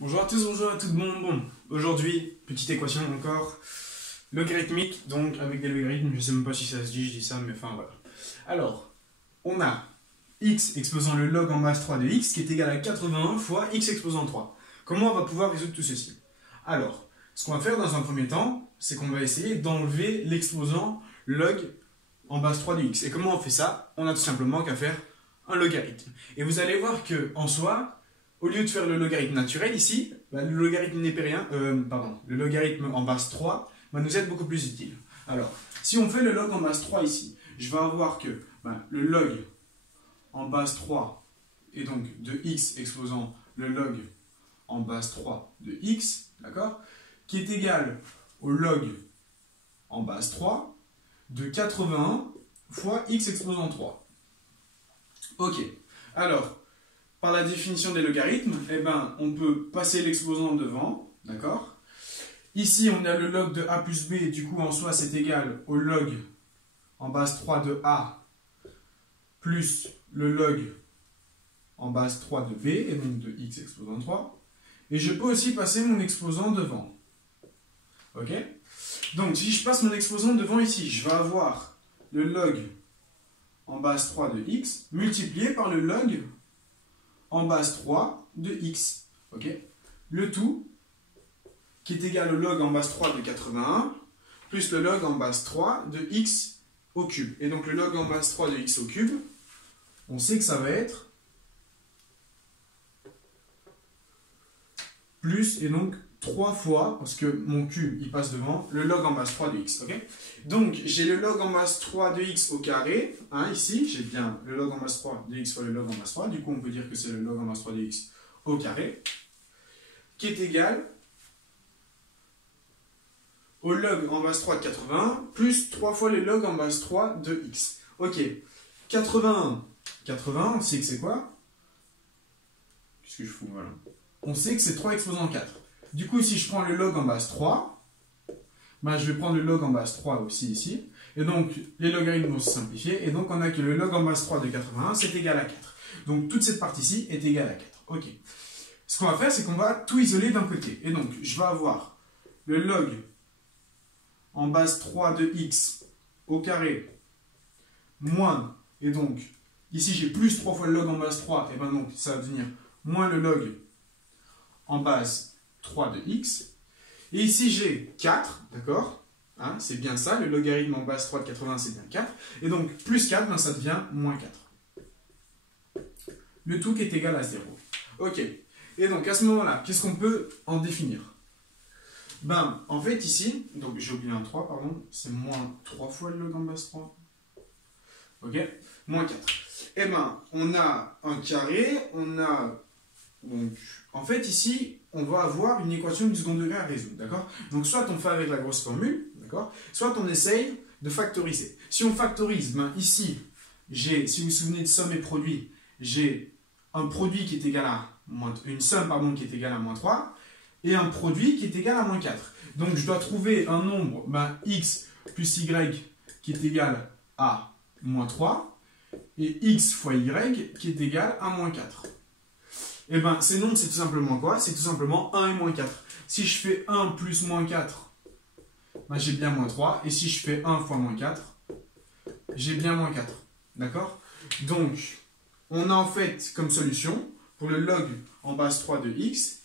Bonjour à tous, bonjour à tout le monde. Bon, aujourd'hui, petite équation encore, logarithmique, donc avec des logarithmes, je sais même pas si ça se dit, je dis ça, mais enfin voilà. Alors, on a x exposant le log en base 3 de x qui est égal à 81 fois x exposant 3. Comment on va pouvoir résoudre tout ceci? Alors, ce qu'on va faire dans un premier temps, c'est qu'on va essayer d'enlever l'exposant log en base 3 de x. Et comment on fait ça? On a tout simplement qu'à faire un logarithme. Et vous allez voir que en soi, au lieu de faire le logarithme naturel ici, le logarithme népérien, le logarithme en base 3 va nous être beaucoup plus utile. Alors, si on fait le log en base 3 ici, je vais avoir que le log en base 3 est donc de x exposant le log en base 3 de x, d'accord, qui est égal au log en base 3 de 81 fois x exposant 3. Ok, alors, par la définition des logarithmes, on peut passer l'exposant devant, d'accord? Ici, on a le log de a plus b, du coup, en soi, c'est égal au log en base 3 de a plus le log en base 3 de b, et donc de x exposant 3. Et je peux aussi passer mon exposant devant. Ok? Donc, si je passe mon exposant devant ici, je vais avoir le log en base 3 de x multiplié par le log en base 3 de x. Ok? Le tout qui est égal au log en base 3 de 81 plus le log en base 3 de x au cube. Et donc le log en base 3 de x au cube, on sait que ça va être plus, et donc 3 fois, parce que mon cube il passe devant, le log en base 3 de x. Okay, donc j'ai le log en base 3 de x au carré, hein, ici j'ai bien le log en base 3 de x fois le log en base 3, du coup on peut dire que c'est le log en base 3 de x au carré, qui est égal au log en base 3 de 81 plus 3 fois le log en base 3 de x. Ok, 81, on sait que c'est quoi? Qu'est-ce que je fous? Voilà. On sait que c'est 3 exposant 4. Du coup, si je prends le log en base 3, je vais prendre le log en base 3 aussi ici. Et donc, les logarithmes vont se simplifier. Et donc, on a que le log en base 3 de 81, c'est égal à 4. Donc, toute cette partie-ci est égale à 4. Ok. Ce qu'on va faire, c'est qu'on va tout isoler d'un côté. Et donc, je vais avoir le log en base 3 de x au carré moins, et donc, ici j'ai plus 3 fois le log en base 3, et donc ça va devenir moins le log en base 3 de x. Et ici j'ai 4, d'accord, hein, c'est bien ça, le logarithme en base 3 de 80 c'est bien 4. Et donc plus 4, ça devient moins 4. Le tout qui est égal à 0. Ok, et donc à ce moment-là, qu'est-ce qu'on peut en définir? En fait ici, donc j'ai oublié un 3, pardon, c'est moins 3 fois le log en base 3. Ok, moins 4. On a un carré, on a... Donc, en fait, ici, on va avoir une équation du second degré à résoudre, d'accord? Donc, soit on fait avec la grosse formule, d'accord? Soit on essaye de factoriser. Si on factorise, ici, j'ai, si vous vous souvenez de somme et produit, j'ai un produit qui est égal à une somme, qui est égale à moins 3, et un produit qui est égal à moins 4. Donc, je dois trouver un nombre, x plus y, qui est égal à moins 3, et x fois y, qui est égal à moins 4. Ces nombres, c'est tout simplement quoi? C'est tout simplement 1 et moins 4. Si je fais 1 plus moins 4, j'ai bien moins 3. Et si je fais 1 fois moins 4, j'ai bien moins 4. D'accord? Donc, on a en fait comme solution, pour le log en base 3 de x,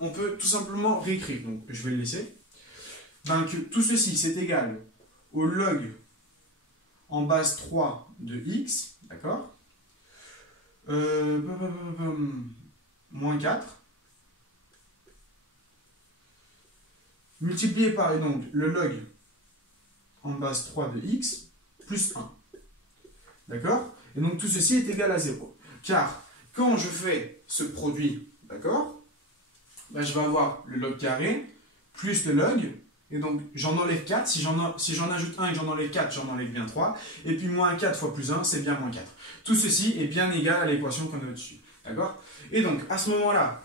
on peut tout simplement réécrire. Donc, je vais le laisser. Que tout ceci, c'est égal au log en base 3 de x, d'accord, moins 4, multiplié par, et donc, le log en base 3 de x, plus 1. D'accord? Et donc, tout ceci est égal à 0. Car, quand je fais ce produit, d'accord, je vais avoir le log carré, plus le log, et donc j'en enlève 4, si j'en ajoute 1 et que j'en enlève 4, j'en enlève bien 3, et puis moins 4 fois plus 1, c'est bien moins 4. Tout ceci est bien égal à l'équation qu'on a au-dessus. D'accord? Et donc, à ce moment-là,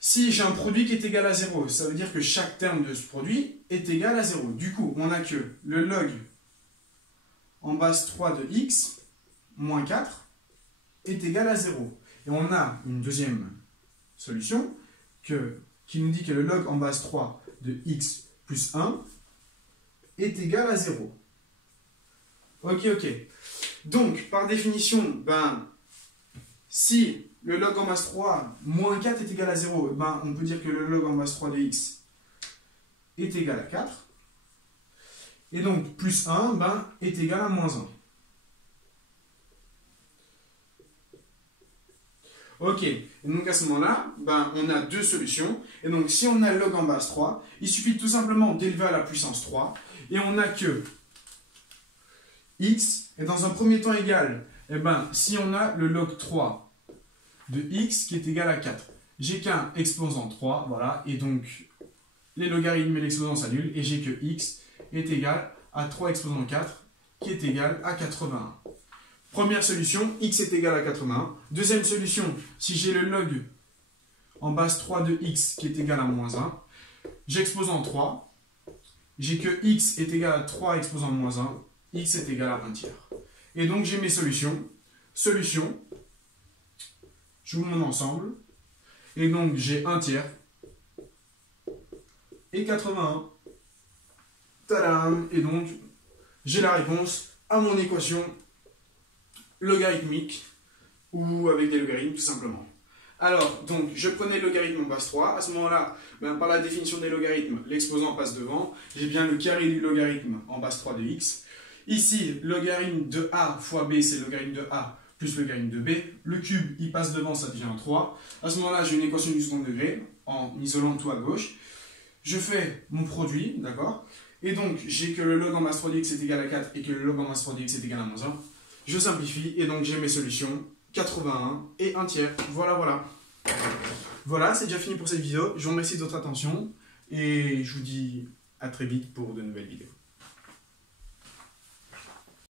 si j'ai un produit qui est égal à 0, ça veut dire que chaque terme de ce produit est égal à 0. Du coup, on a que le log en base 3 de x, moins 4, est égal à 0. Et on a une deuxième solution qui nous dit que le log en base 3 de x plus 1 est égal à 0. Ok. Donc, par définition, si le log en base 3 moins 4 est égal à 0, on peut dire que le log en base 3 de x est égal à 4. Et donc, plus 1 est égal à moins 1. Ok, et donc à ce moment-là, on a deux solutions. Et donc, si on a le log en base 3, il suffit tout simplement d'élever à la puissance 3. Et on a que x est dans un premier temps égal, si on a le log 3 de x qui est égal à 4. J'ai qu'un exposant 3, voilà, et donc les logarithmes et l'exposant s'annulent, et j'ai que x est égal à 3 exposant 4, qui est égal à 81. Première solution, x est égal à 81. Deuxième solution, si j'ai le log en base 3 de x qui est égal à moins 1, j'exposant 3, j'ai que x est égal à 3 exposant moins 1, x est égal à 1 tiers. Et donc j'ai mes solutions. Solution, j'ouvre mon ensemble, et donc j'ai 1 tiers et 81. Tadam! Et donc j'ai la réponse à mon équation logarithmique, ou avec des logarithmes tout simplement. Alors, donc, je prenais le logarithme en base 3. À ce moment-là, par la définition des logarithmes, l'exposant passe devant. J'ai bien le carré du logarithme en base 3 de x. Ici, logarithme de a fois b, c'est le logarithme de a plus le logarithme de b. Le cube, il passe devant, ça devient 3. À ce moment-là, j'ai une équation du second degré, en isolant tout à gauche. Je fais mon produit, d'accord? Et donc, j'ai que le log en base 3 de x est égal à 4 et que le log en base 3 de x est égal à moins 1. Je simplifie et donc j'ai mes solutions 81 et 1 tiers. Voilà. Voilà, c'est déjà fini pour cette vidéo. Je vous remercie de votre attention et je vous dis à très vite pour de nouvelles vidéos.